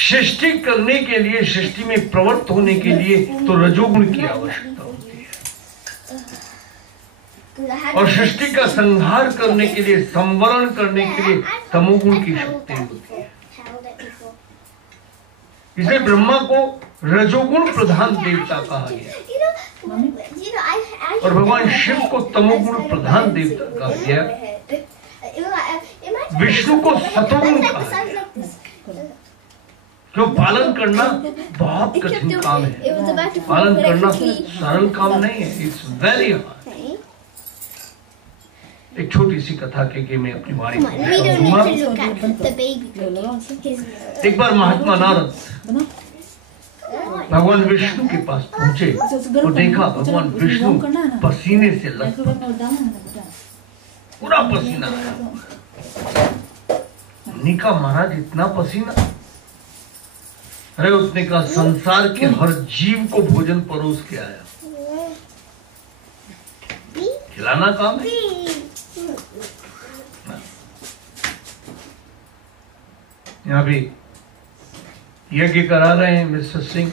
सृष्टि करने के लिए, सृष्टि में प्रवृत्त होने के लिए तो रजोगुण की आवश्यकता होती है, और सृष्टि का संहार करने के लिए, संवरण करने के लिए तमोगुण की शक्ति होती है। इसे ब्रह्मा को रजोगुण प्रधान देवता कहा गया, और भगवान शिव को तमोगुण प्रधान देवता कहा गया। विष्णु को सतोगुण कहा गया, क्यों पालन करना बहुत कठिन काम है। पालन करना सरल काम नहीं है, इट्स वेरी हार्ड। एक छोटी सी कथा के मैं अपनी वाणी कहूंगा। एक बार महात्मा नारद भगवान विष्णु के पास पहुंचे और देखा भगवान विष्णु पसीने से लथपथ, पूरा पसीना आया। निका महाराज इतना पसीना? अरे उसने कहा संसार के हर जीव को भोजन परोस के आया, खिलाना काम है। यहाँ भी यज्ञ करा रहे हैं मिस्टर सिंह,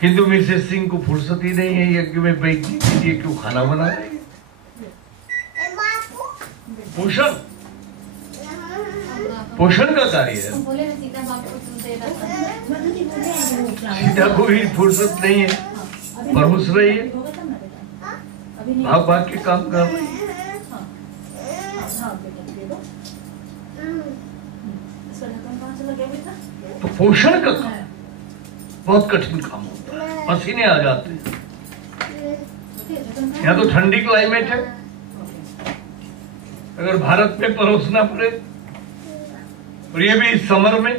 किंतु मिसेस सिंह को फुर्सत ही नहीं है यज्ञ में बैठने के लिए, क्यों खाना बना रहे हैं। पोषण, पोषण का कार्य है। सीता को भी फुर्सत नहीं है, परोस रही है, भाग भाग के काम कर रही है। तो पोषण का काम बहुत कठिन काम होता है, पसीने आ जाते हैं। यहाँ तो ठंडी क्लाइमेट है, अगर भारत में परोसना पड़े, और ये भी इस समर में,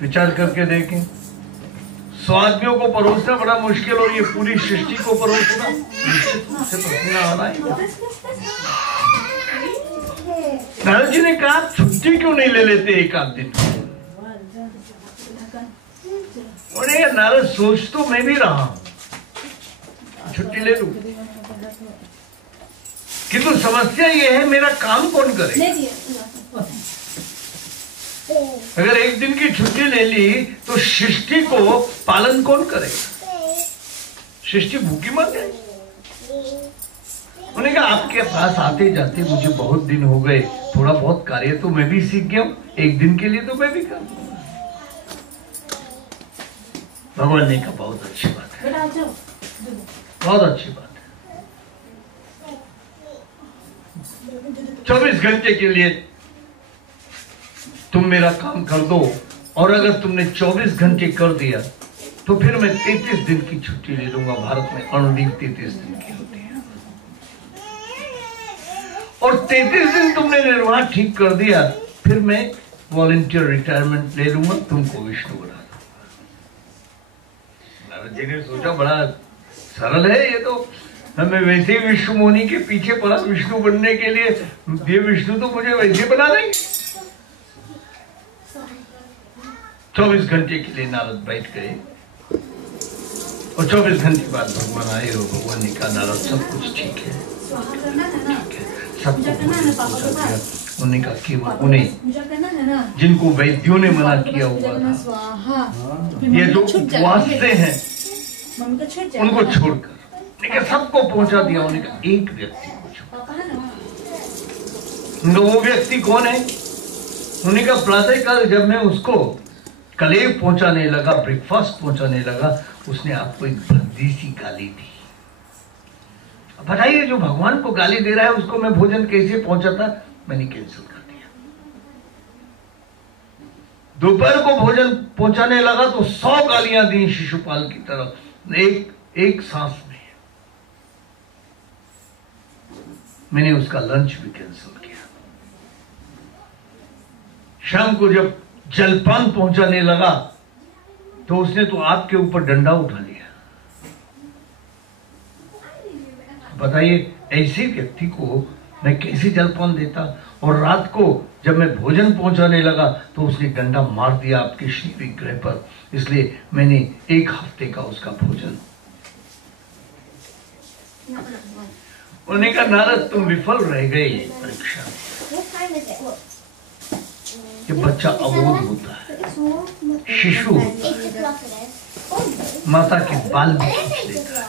विचार करके देखें। 100 आदमियों को परोसना बड़ा मुश्किल, और ये पूरी सृष्टि को परोसना, से पसीना आ रहा है। नारद जी ने कहा छुट्टी क्यों नहीं ले लेते एक आध दिन? और नारद सोच तो मैं भी रहा हूं, छुट्टी ले लूं, किंतु समस्या ये है मेरा काम कौन करे? अगर एक दिन की छुट्टी ले ली तो सृष्टि को पालन कौन करेगा? सृष्टि भूखी मर जाएगी। उन्होंने कहा आपके पास आते जाते मुझे बहुत दिन हो गए, थोड़ा बहुत कार्य तो मैं भी सीख गया हूं, एक दिन के लिए तो मैं भी कर दूंगा। भगवान ने कहा बहुत अच्छी बात है, बहुत अच्छी बात है। 24 घंटे के लिए तुम मेरा काम कर दो, और अगर तुमने 24 घंटे कर दिया तो फिर मैं 33 दिन की छुट्टी ले लूंगा। भारत में अणुदीप 33 दिन की होती है, और 33 दिन तुमने निर्वाह ठीक कर दिया, फिर मैं वॉलंटियर रिटायरमेंट ले लूंगा, तुमको विष्णु बना दूंगा। नारद जी ने सोचा बड़ा सरल है ये तो, हमें वैसे ही विष्णु मुनि के पीछे पड़ा विष्णु बनने के लिए, ये विष्णु तो मुझे वैसे बना देंगे। 24 घंटे के लिए नारद बैठ गए, और 24 घंटे बाद भगवान आए, और भगवान ने कहा नारद सब कुछ ठीक है, सबको उन्होंने कहा केवल उन्हें जिनको वैद्यों ने मना किया हुआ था, ये जो उपवासते हैं उनको छोड़कर, सबको पहुंचा दिया। उन्होंने कहा एक व्यक्ति को छोड़। वो व्यक्ति कौन है? उन्होंने कहा प्रातः काल जब मैं उसको कलेव पहुंचाने लगा, ब्रेकफास्ट पहुंचाने लगा, उसने आपको एक भद्दी सी गाली दी। बताइए जो भगवान को गाली दे रहा है उसको मैं भोजन कैसे पहुंचाता? मैंने कैंसिल कर दिया। दोपहर को भोजन पहुंचाने लगा तो 100 गालियां दी शिशुपाल की तरफ, एक सांस में। मैंने उसका लंच भी कैंसिल किया। शाम को जब जलपान पहुंचाने लगा तो उसने तो आपके ऊपर डंडा उठा लिया। बताइए ऐसे व्यक्ति को मैं कैसे जलपान देता? और रात को जब मैं भोजन पहुंचाने लगा तो उसने डंडा मार दिया आपके श्री विग्रह पर, इसलिए मैंने 1 हफ्ते का उसका भोजन। उन्होंने कहा नारद तुम विफल रह गए परीक्षा, कि बच्चा अबोध होता है, शिशु माता के बाल भी खींच लेता है।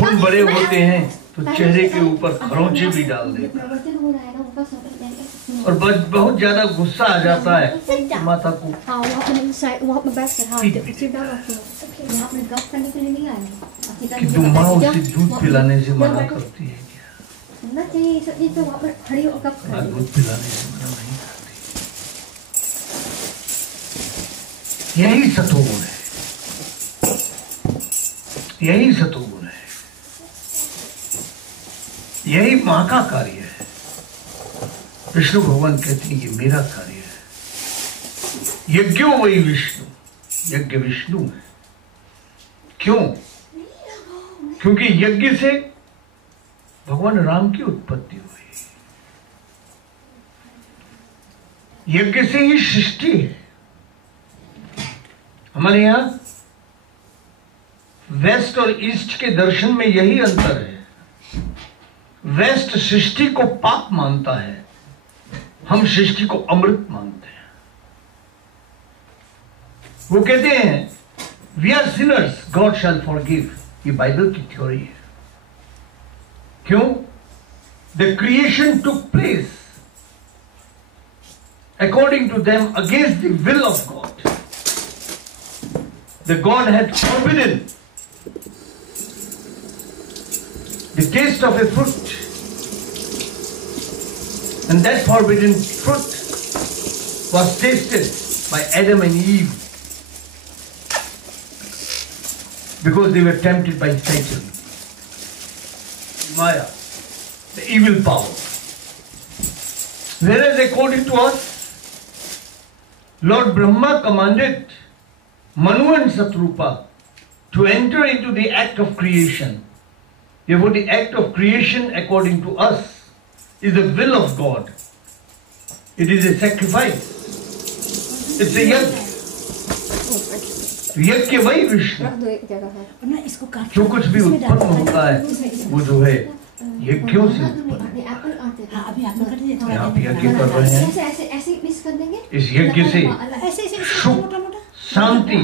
खून बड़े होते हैं तो चेहरे के ऊपर खरोंचे भी डाल देता है। और बहुत ज्यादा गुस्सा आ जाता है तो माता को कि माँ उसे दूध पिलाने से मना करती है क्या? दूध पिलाने से मना नहीं करती। यही सतोगुण है, यही सतोगुण है, यही माँ का कार्य है। विष्णु भगवान कहते हैं ये मेरा कार्य है। यज्ञो वही विष्णु, यज्ञ विष्णु है। क्यों? क्योंकि यज्ञ से भगवान राम की उत्पत्ति हुई, यज्ञ से ही सृष्टि है। हमारे यहां वेस्ट और ईस्ट के दर्शन में यही अंतर है। वेस्ट सृष्टि को पाप मानता है, हम सृष्टि को अमृत मानते हैं। वो कहते हैं we are sinners, God shall forgive. ये बाइबल की थ्योरी है। क्यों? The creation took place according to them against the will of God. The God had forbidden the taste of a fruit, and that forbidden fruit was tasted by Adam and Eve because they were tempted by Satan, Maya, the evil power. Whereas according to us, Lord Brahma commanded Manu and Satrupa to enter into the act of creation. Therefore, the act of creation, according to us, is the will of God. It is a sacrifice. It's a yajna. यज्ञ वही विष्णु। जो कुछ भी उत्पन्न होता है वो जो है यज्ञों से उत्पन्न। आप यज्ञ कर रहे हैं, इस यज्ञ से सुख, शांति,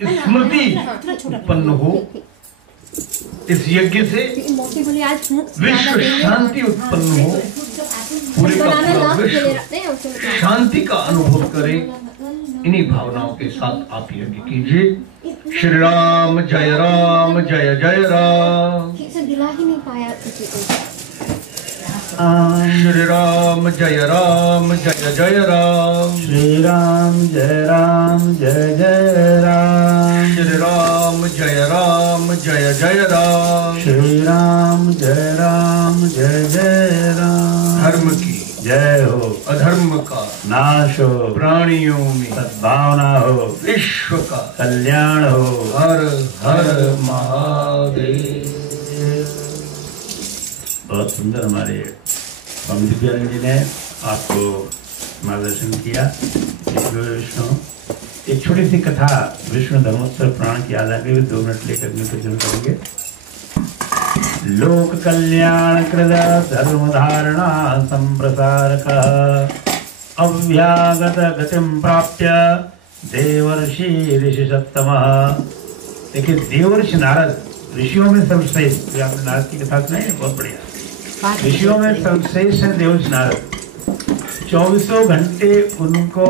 स्मृति उत्पन्न हो। इस यज्ञ से विश्व शांति उत्पन्न हो, पूरे का पूरा विश्व शांति का अनुभव करे। इन्हीं भावनाओं के साथ आप यज्ञ कीजिए। श्री राम जय राम, जय जय राम। श्री राम जय राम, जय जय राम। श्री राम जय राम, जय जय राम। श्री राम जय राम, जय जय राम। श्री राम जय राम, जय जय राम। धर्म की जय हो, अधर्म का नाश हो, प्राणियों में सद्भावना हो, विश्व का कल्याण हो। हर हर महादेव। बहुत सुंदर हमारे स्वामी दिव्यानंद जी ने आपको मार्गदर्शन किया। विष्णु एक छोटी सी कथा विष्णु धर्मोत्सव पुराण की याद आ गई, 2 मिनट लेकर प्रचलन करेंगे। लोक कल्याण कृत धर्म धारणा संप्रसारक अव्यागत गतिम प्राप्य देवर्षि ऋषि सत्तमः। देखिए, देवर्षि नारद ऋषियों में सर्वश्रेष्ठ। आपने नारद की कथा सुनाई है, बहुत बढ़िया। ऋषियों में सर्वश्रेष्ठ है देवर्षि नारद। 24 घंटे उनको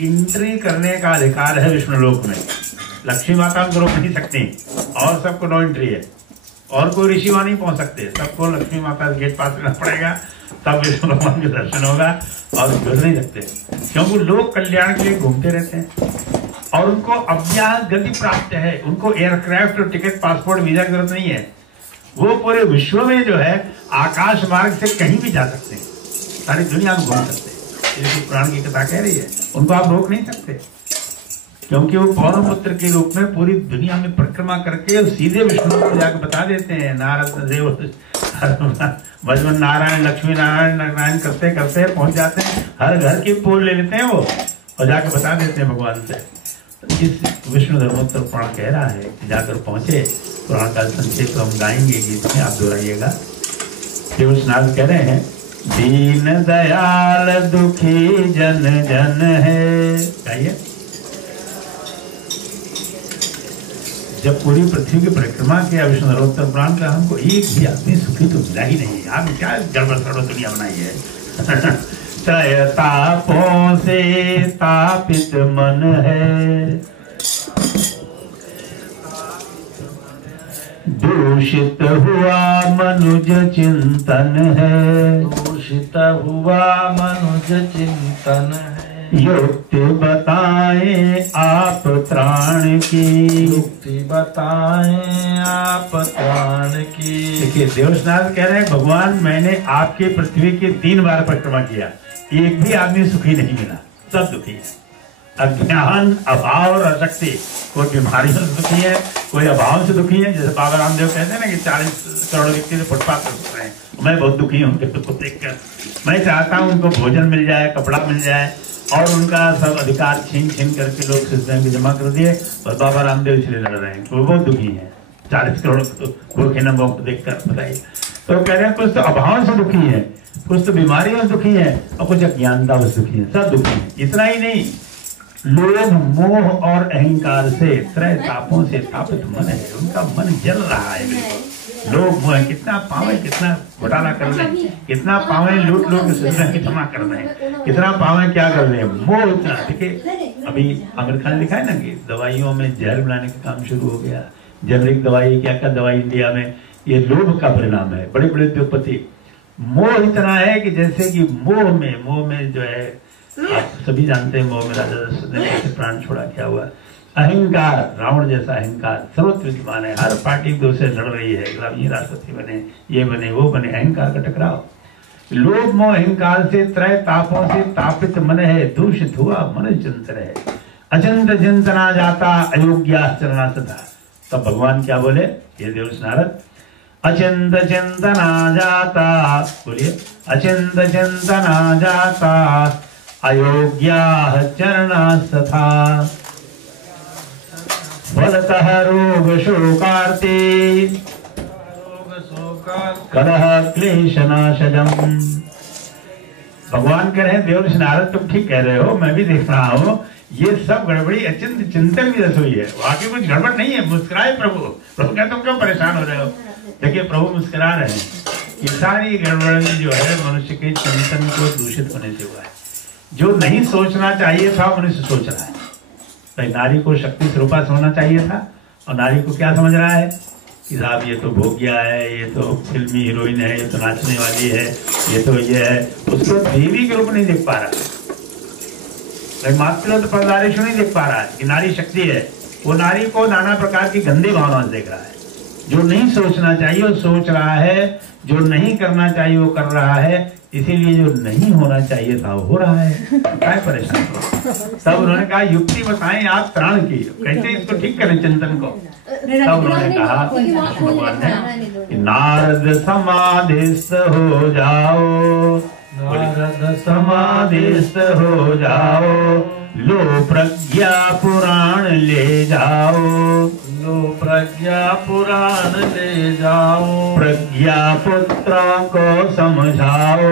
एंट्री करने का अधिकार है विष्णु लोक में। लक्ष्मी माता उनको रोक नहीं सकती और सबको नो एंट्री है, और कोई ऋषि वहां नहीं पहुंच सकते। सबको लक्ष्मी माता गेट पास करना पड़ेगा, तब विष्णु भगवान के दर्शन होगा, और घुस नहीं सकते क्योंकि लोग कल्याण के लिए घूमते रहते हैं और उनको अव्याहत गति प्राप्त है। उनको एयरक्राफ्ट और टिकट, पासपोर्ट, वीजा की जरूरत नहीं है। वो पूरे विश्व में जो है आकाश मार्ग से कहीं भी जा सकते हैं, सारी दुनिया में घूम सकते हैं। जैसे पुराण की कथा कह रही है, उनको आप रोक नहीं सकते क्योंकि वो पौन पुत्र के रूप में पूरी दुनिया में परिक्रमा करके सीधे विष्णु को जाकर बता देते हैं। नारद देव भजवन नारायण, लक्ष्मी नारायण, नारायण करते करते पहुंच जाते हैं। हर घर की पोल ले लेते हैं वो और जाकर बता देते हैं भगवान से। तो इस विष्णु धर्मोत्सव पुराण कह रहा है कि जाकर पहुंचे। पुराण का संक्षेप हम गाएंगे, गीत में आप दोहराइएगा। देवर्षि नारद कह रहे हैं दीन दयाल दुखी जन जन है। कहिए, जब पूरी पृथ्वी की परिक्रमा किया विष्णु नरोत्तम पुराण का, हमको एक भी आदमी सुखी तो मिला ही नहीं। आप क्या गड़बड़ सड़बड़ दुनिया बनाई है। त्रय तापों से तापित मन है, दूषित हुआ मनुज चिंतन है, दूषित हुआ मनुज चिंतन है। युक्ति बताएं आप त्राण की, युक्ति बताएं आप त्राण की। देखिए देवस्नाथ कह रहे हैं, भगवान मैंने आपके पृथ्वी की 3 बार परिक्रमा किया, एक भी आदमी सुखी नहीं मिला, सब दुखी है। अज्ञान, अभाव और अशक्ति, कोई बीमारी से दुखी है, कोई अभाव से दुखी है। जैसे बाबा रामदेव कहते हैं ना कि 40 करोड़ व्यक्ति तो फुटपाथ पर सो रहे हैं, मैं बहुत दुखी हूँ उनके दुख को देखकर। मैं चाहता हूँ उनको भोजन मिल जाए, कपड़ा मिल जाए, और उनका सब अधिकार छीन छीन करके लोग सिस्टम में जमा कर दिए। और बाबा रामदेव इसलिए लड़ रहे हैं, वो बहुत दुखी है 40 करोड़ भूखे नंबरों को देखकर। बताइए, तो कह रहे हैं कुछ तो अभाव से दुखी है, कुछ तो बीमारियों से दुखी है, और कुछ अज्ञानता से दुखी है, सब दुखी है। इतना ही नहीं, लोभ मोह और अहंकार से, त्रय तापों से तापित मन है, उनका मन जल रहा है। लोभ मोह, कितना पावे कितना घोटाला कर रहे हैं, कितना पावे लूट लूट की जमा कर रहे हैं, कितना पावे क्या कर रहे हैं, मोह इतना। देखिए अभी आमिर खान ने लिखा है ना कि दवाइयों में जहर बनाने का काम शुरू हो गया, जेनरिक दवाई, क्या क्या दवाई इंडिया में, ये लोभ का परिणाम है। बड़े बड़े उद्योगपति, मोह इतना है कि जैसे कि मोह में जो है, आप सभी जानते हैं मोह में राजा दशरथ ने कैसे प्राण छोड़ा, क्या हुआ। अहंकार, रावण जैसा अहंकार सर्वत्र विद्यमान है, हर पार्टी दो से लड़ रही है, ये राष्ट्रपति बने, ये बने, वो बने, अहंकार का टकराव। लोभ मोह अहंकार से, त्रय तापों से तापित मन है, दूषित हुआ मन चिंतन है, अचिंत चिंतना जाता अयोग्याचरणा सदा। तब भगवान क्या बोले, ये देवर्षि नारद, अचिंत चिंतना जाता, बोलिए, अचिंत चिंतना जाता अयोग्या चरणा सथा, फलतः रोग शोकार्ते कलह क्लेश नाशजम। भगवान कह रहे हैं देवर्षि नारद तुम ठीक कह रहे हो, मैं भी देख रहा हूँ, ये सब गड़बड़ी अचिंत चिंतन की रसोई है, वाकई कुछ गड़बड़ नहीं है। मुस्कुराए प्रभु, प्रभु कहते तुम क्यों परेशान हो रहे हो। देखिए प्रभु मुस्कुरा रहे हैं, ये सारी गड़बड़ी जो है मनुष्य के चिंतन को दूषित होने से हुआ है। जो नहीं सोचना चाहिए था मनुष्य सोच रहा है। तो नारी को शक्ति स्वरूपा होना चाहिए था, और नारी को क्या समझ रहा है कि साहब ये तो भोग्या है, ये तो फिल्मी हीरोइन है, ये तो नाचने वाली है, ये तो ये है। उसको देवी के रूप नहीं देख पा रहा है, मातृ तो परदारिश नहीं देख पा रहा है कि नारी शक्ति है। वो नारी को नाना प्रकार की गंदी भावना से देख रहा है। जो नहीं सोचना चाहिए वो सोच रहा है, जो नहीं करना चाहिए वो कर रहा है, इसीलिए जो नहीं होना चाहिए था वो हो रहा है। क्या परेशान हो। तब उन्होंने कहा युक्ति बताएं आप त्राण की, कैसे इसको ठीक करें चिंतन को। तब उन्होंने कहा भगवान ने, नारद समाधिस्थ हो जाओ, नारद समाधिस्थ हो जाओ, लो प्रज्ञा पुराण ले जाओ, लो प्रज्ञा पुराण ले जाओ, प्रज्ञा पुत्रों को समझाओ,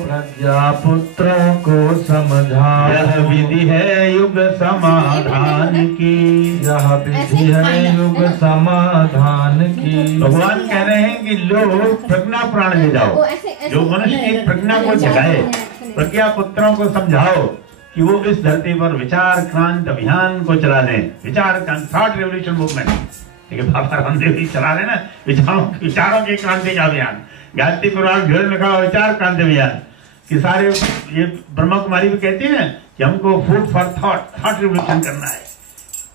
प्रज्ञा पुत्रों को समझाओ, यह विधि है युग समाधान की, यह विधि है युग समाधान की। भगवान कह रहे हैं कि लो प्रज्ञा पुराण ले जाओ, जो मनुष्य की प्रज्ञा को जगाए, प्रज्ञा पुत्रों को समझाओ कि वो इस धरती पर विचार क्रांति अभियान को चला दें। विचार थॉट रेवोल्यूशन मूवमेंट, ठीक है, बाबा रामदेव भी चला रहे ना, विचारों की क्रांति का अभियान। गायत्री पुराण घेर में लिखा विचार क्रांति अभियान कि सारे ये ब्रह्मा कुमारी भी कहती है कि हमको फूड फॉर थॉट रेवोल्यूशन करना है।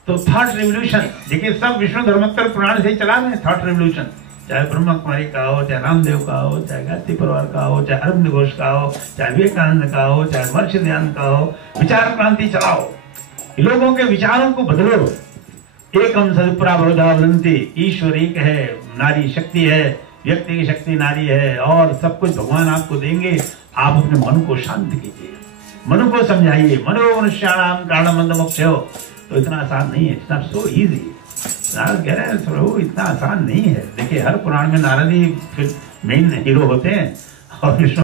तो थॉट रेवोल्यूशन देखिए सब विष्णु धर्मोत्तर पुराण से ही चला रहे हैं। थॉट रेवोल्यूशन चाहे ब्रह्मा कुमारी का हो, चाहे रामदेव का हो, चाहे गायत्री परिवार का हो, चाहे अरविंद घोष का हो, चाहे विवेकानंद का हो, चाहे महर्षि दयानंद का हो, विचार क्रांति चलाओ, लोगों के विचारों को बदलो। एकम सदपुरा बरोधा वदंती, ईश्वर एक है, नारी शक्ति है, व्यक्ति की शक्ति नारी है, और सब कुछ भगवान आपको देंगे। आप अपने मन को शांत कीजिए, मन को समझाइए। मनो मनुष्याणाम कारणम बंध मोक्षो। तो इतना आसान नहीं है, it's not so easy. Narad कह रहे हैं प्रभु इतना आसान नहीं है। देखिए हर पुराण में नारद ही फिर मेन हीरो होते हैं और विष्णु